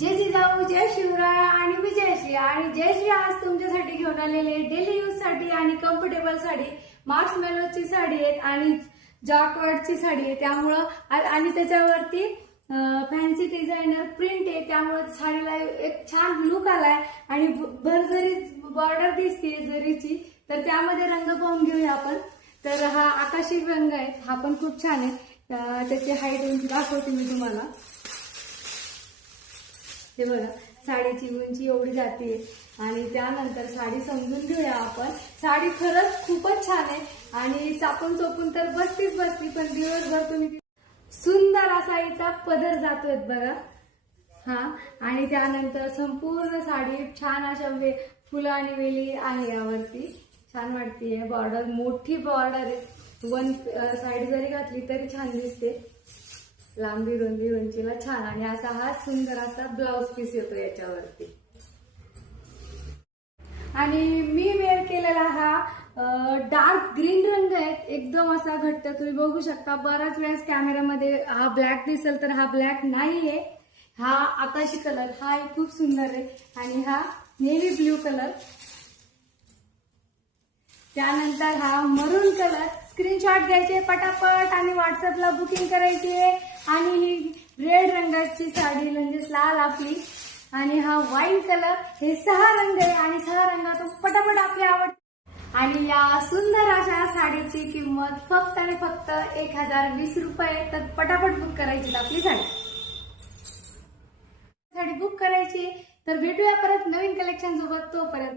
जय जिजाऊ, जय शिवराय आणि विजयश्री. आणि जयश्री आज तुमच्यासाठी घेऊन आलेले डेली यूज साठी आणि कम्फर्टेबल साडी, मार्क्स मेलोची साडी आहे आणि जॉकवर्डची साडी आहे. त्यामुळं आणि त्याच्यावरती फॅन्सी डिझायनर प्रिंट आहे, त्यामुळे साडीला एक छान लुक आलाय आणि भरजरी बॉर्डर दिसते जरीची. तर त्यामध्ये रंग पाहून घेऊया आपण. तर हा आकाशी रंग आहे, हा पण खूप छान आहे. त्याची हाईट उंची दाखवते मी तुम्हाला. हे बघा, साडीची उंची एवढी जाते. आणि त्यानंतर साडी समजून घेऊया आपण. साडी खरंच खूपच छान आहे आणि चापून चोपून तर बसती, पण दिवसभर तुम्ही सुंदर असा हिचा पदर जातोय बघा. हा, आणि त्यानंतर संपूर्ण साडी छान अशा फुलं आणि वेली आहे यावरती. छान वाटतेय. बॉर्डर मोठी बॉर्डर आहे, वन साइड जरी घातली तरी छान दिसते. लांबी रुंदी उंचीला छान. आणि असा हा सुंदर असा ब्लाउज पीस येतो याच्यावरती. आणि मी वेअर केलेला हा डार्क ग्रीन रंग आहे, एकदम असा घट्ट. तुम्ही बघू शकता, बराच वेळेस कॅमेरामध्ये हा ब्लॅक दिसेल तर हा ब्लॅक नाहीये. हा आकाशी कलर, हा खूप सुंदर आहे. आणि हा नेव्ही ब्ल्यू कलर. त्यानंतर हा मरून कलर. स्क्रीनशॉट घ्यायचे पटापट आणि व्हॉट्सअपला बुकिंग करायची आहे. आणि ही रेड रंगाची साडी म्हणजे लाल आपली. आणि हा व्हाईट कलर. हे 6 रंग आहे आणि 6 रंगातून पटापट आपली आवड. आणि या सुंदर अशा साडीची किंमत फक्त आणि फक्त 1020 रुपये. तर पटापट बुक करायची आपली साडी बुक करायची. तर भेटूया परत नवीन कलेक्शन सोबत. तोपर्यंत